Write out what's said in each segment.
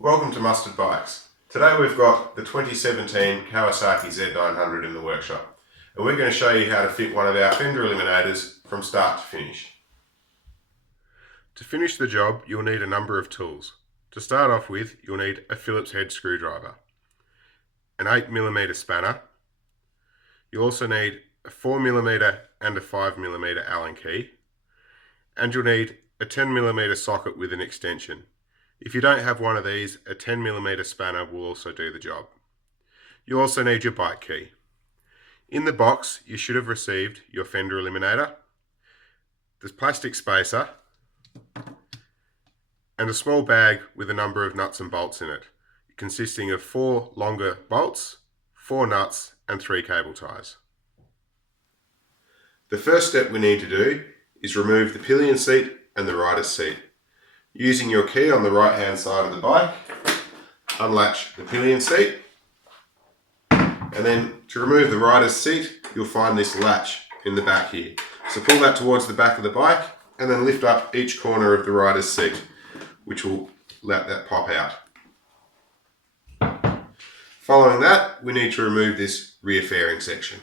Welcome to Mustard Bikes. Today we've got the 2017 Kawasaki Z900 in the workshop, and we're going to show you how to fit one of our Fender Eliminators from start to finish. To finish the job, you'll need a number of tools. To start off with, you'll need a Phillips head screwdriver, an 8mm spanner. You'll also need a 4mm and a 5mm Allen key, and you'll need a 10mm socket with an extension. If you don't have one of these, a 10mm spanner will also do the job. You'll also need your bike key. In the box, you should have received your Fender Eliminator, the plastic spacer, and a small bag with a number of nuts and bolts in it, consisting of 4 longer bolts, 4 nuts, and 3 cable ties. The first step we need to do is remove the pillion seat and the rider's seat. Using your key on the right hand side of the bike, unlatch the pillion seat, and then to remove the rider's seat, you'll find this latch in the back here. So pull that towards the back of the bike and then lift up each corner of the rider's seat, which will let that pop out. Following that, we need to remove this rear fairing section.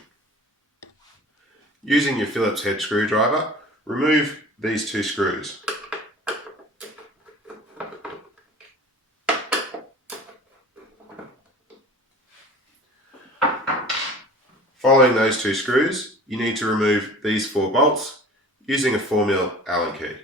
Using your Phillips head screwdriver, remove these 2 screws. Following those 2 screws, you need to remove these 4 bolts using a 4mm Allen key.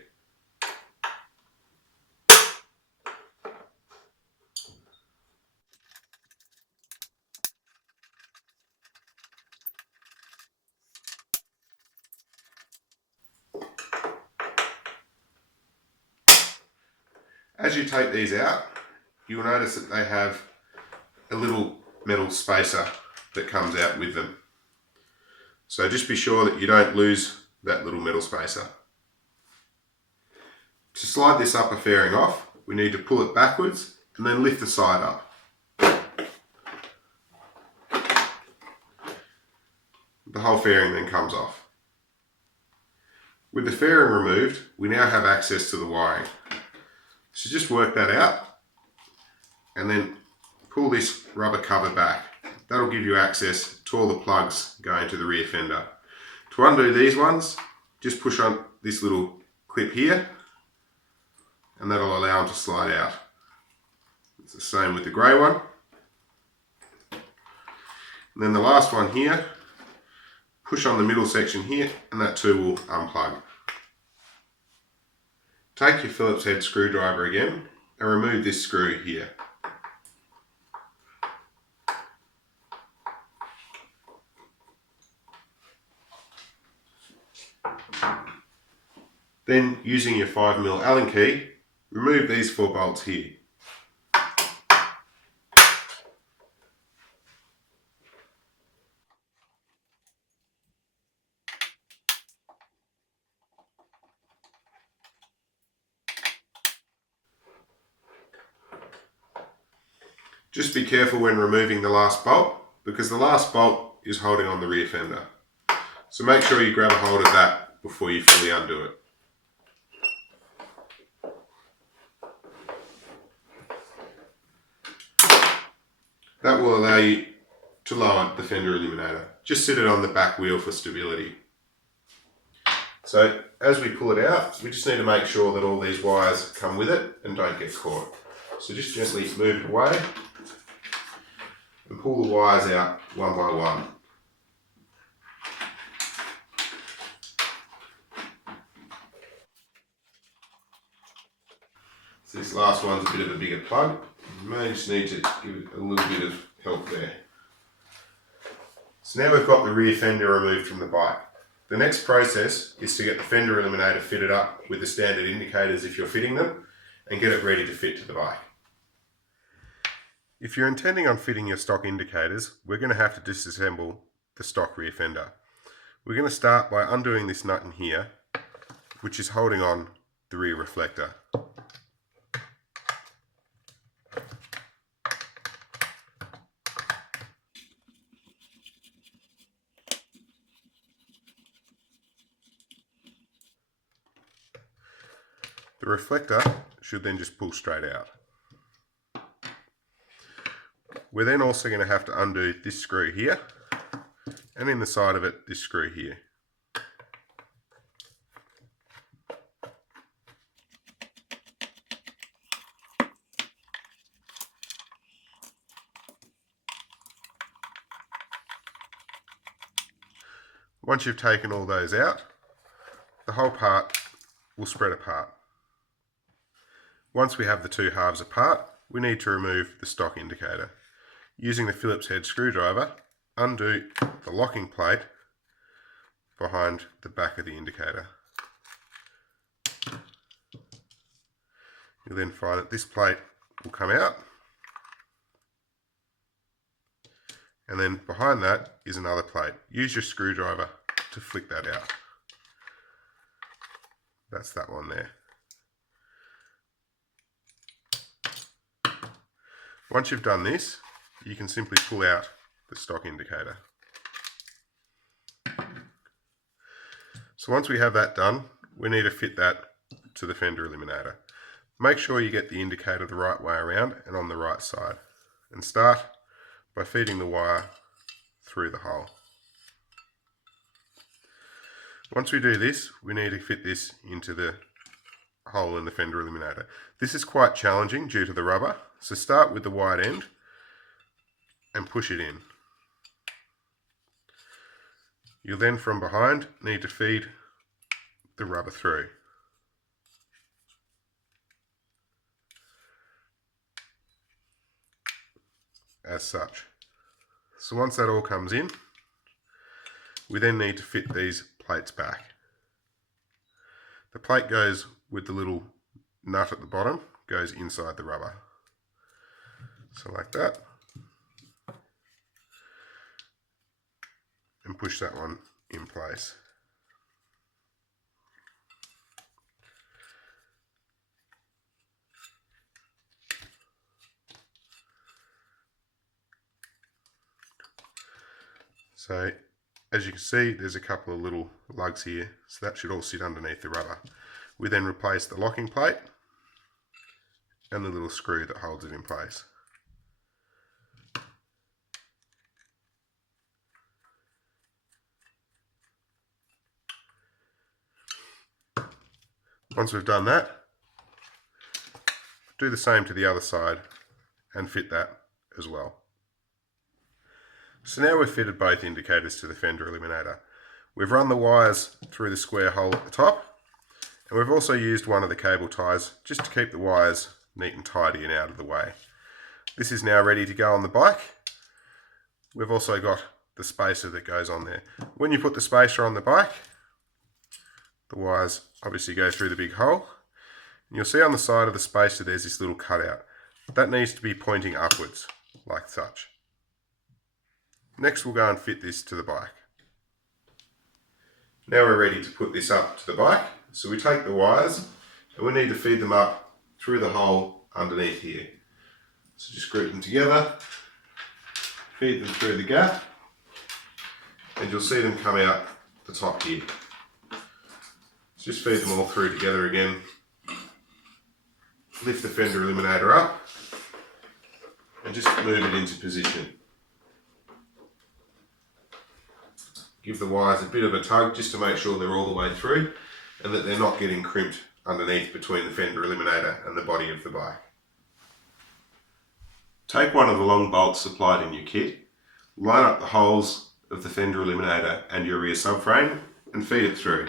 As you take these out, you'll notice that they have a little metal spacer that comes out with them. So just be sure that you don't lose that little metal spacer. To slide this upper fairing off, we need to pull it backwards and then lift the side up. The whole fairing then comes off. With the fairing removed, we now have access to the wiring. So just work that out and then pull this rubber cover back. That'll give you access to all the plugs going to the rear fender. To undo these ones, just push on this little clip here and that'll allow them to slide out. It's the same with the grey one. And then the last one here, push on the middle section here and that too will unplug. Take your Phillips head screwdriver again and remove this screw here. Then, using your 5mm Allen key, remove these 4 bolts here. Just be careful when removing the last bolt, because the last bolt is holding on the rear fender. So make sure you grab a hold of that before you fully undo it. That will allow you to lower the Fender Eliminator. Just sit it on the back wheel for stability. So as we pull it out, we just need to make sure that all these wires come with it and don't get caught. So just gently move it away and pull the wires out one by one. So this last one's a bit of a bigger plug. You may just need to give it a little bit of help there. So now we've got the rear fender removed from the bike. The next process is to get the Fender Eliminator fitted up with the standard indicators if you're fitting them and get it ready to fit to the bike. If you're intending on fitting your stock indicators, we're going to have to disassemble the stock rear fender. We're going to start by undoing this nut in here, which is holding on the rear reflector. The reflector should then just pull straight out. We're then also going to have to undo this screw here, and in the side of it, this screw here. Once you've taken all those out, the whole part will spread apart. Once we have the two halves apart, we need to remove the stock indicator. Using the Phillips head screwdriver, undo the locking plate behind the back of the indicator. You'll then find that this plate will come out, and then behind that is another plate. Use your screwdriver to flick that out. That's that one there. Once you've done this, you can simply pull out the stock indicator. So once we have that done, we need to fit that to the fender eliminator. Make sure you get the indicator the right way around and on the right side, and start by feeding the wire through the hole. Once we do this, we need to fit this into the hole in the fender eliminator. This is quite challenging due to the rubber, so start with the wide end and push it in. You'll then from behind need to feed the rubber through. As such. So once that all comes in, we then need to fit these plates back. The plate goes with the little nut at the bottom, goes inside the rubber. So like that. And push that one in place. So as you can see, there's a couple of little lugs here, so that should all sit underneath the rubber. We then replace the locking plate and the little screw that holds it in place. Once we've done that, do the same to the other side and fit that as well. So now we've fitted both indicators to the fender eliminator. We've run the wires through the square hole at the top, and we've also used one of the cable ties just to keep the wires neat and tidy and out of the way. This is now ready to go on the bike. We've also got the spacer that goes on there. When you put the spacer on the bike, the wires obviously go through the big hole, and you'll see on the side of the spacer there's this little cutout. That needs to be pointing upwards, like such. Next we'll go and fit this to the bike. Now we're ready to put this up to the bike, so we take the wires and we need to feed them up through the hole underneath here. So just group them together, feed them through the gap, and you'll see them come out the top here. So just feed them all through together again. Lift the fender eliminator up and just move it into position. Give the wires a bit of a tug just to make sure they're all the way through and that they're not getting crimped underneath between the fender eliminator and the body of the bike. Take one of the long bolts supplied in your kit, line up the holes of the fender eliminator and your rear subframe and feed it through.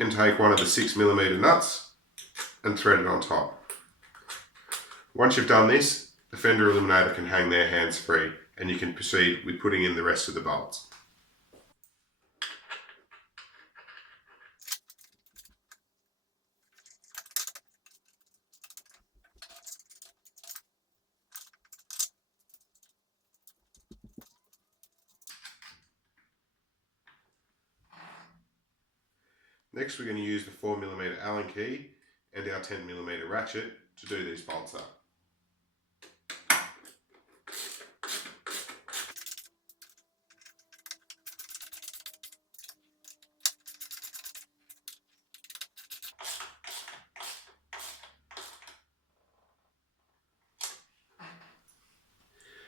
And take one of the 6mm nuts and thread it on top. Once you've done this, the fender eliminator can hang there hands free and you can proceed with putting in the rest of the bolts. Next we're going to use the 4mm Allen key and our 10mm ratchet to do these bolts up.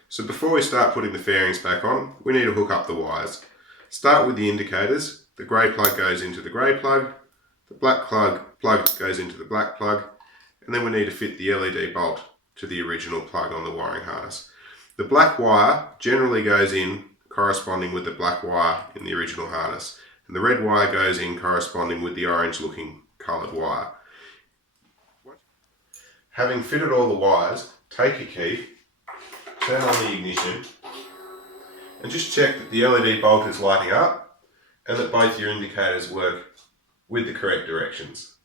So before we start putting the fairings back on, we need to hook up the wires. Start with the indicators. The grey plug goes into the grey plug, the black plug goes into the black plug, and then we need to fit the LED bolt to the original plug on the wiring harness. The black wire generally goes in corresponding with the black wire in the original harness, and the red wire goes in corresponding with the orange looking coloured wire. Having fitted all the wires, take your key, turn on the ignition, and just check that the LED bolt is lighting up and that both your indicators work with the correct directions.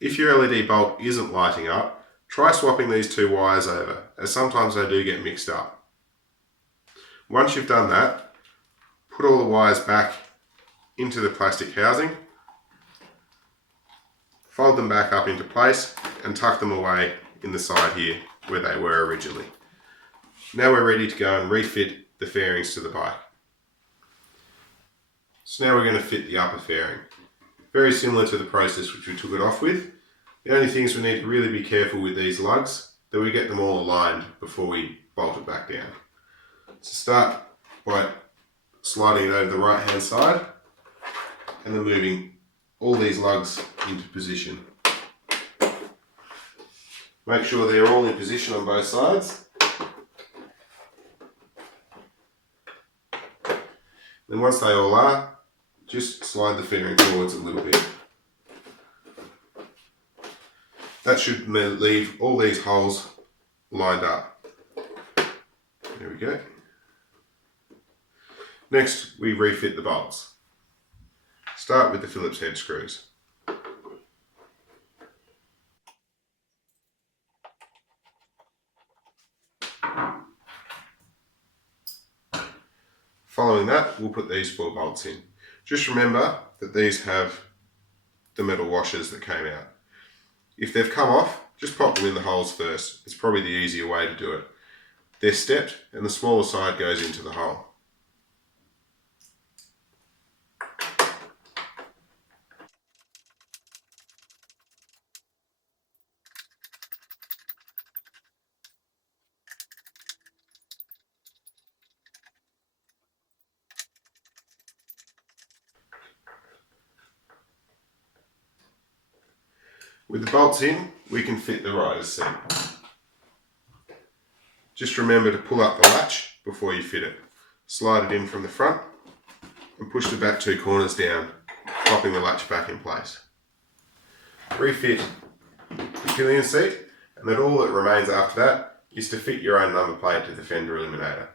If your LED bolt isn't lighting up, try swapping these two wires over, as sometimes they do get mixed up. Once you've done that, put all the wires back into the plastic housing, fold them back up into place and tuck them away in the side here where they were originally. Now we're ready to go and refit the fairings to the bike. So now we're going to fit the upper fairing. Very similar to the process which we took it off with. The only things we need to really be careful with these lugs, that we get them all aligned before we bolt it back down. So start by sliding it over the right hand side and then moving all these lugs into position. Make sure they're all in position on both sides. Then once they all are, just slide the fairing forwards a little bit. That should leave all these holes lined up. There we go. Next, we refit the bolts. Start with the Phillips head screws. Following that, we'll put these 4 bolts in. Just remember that these have the metal washers that came out. If they've come off, just pop them in the holes first. It's probably the easier way to do it. They're stepped and the smaller side goes into the hole. With the bolts in, we can fit the rider's seat. Just remember to pull up the latch before you fit it. Slide it in from the front and push the back 2 corners down, popping the latch back in place. Refit the pillion seat, and then all that remains after that is to fit your own number plate to the Fender Eliminator.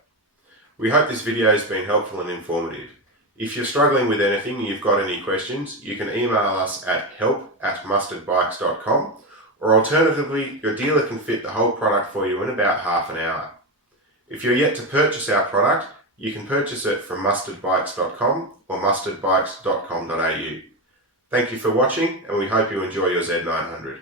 We hope this video has been helpful and informative. If you're struggling with anything and you've got any questions, you can email us at help@mustardbikes.com, or alternatively, your dealer can fit the whole product for you in about half an hour. If you're yet to purchase our product, you can purchase it from mustardbikes.com or mustardbikes.com.au. Thank you for watching, and we hope you enjoy your Z900.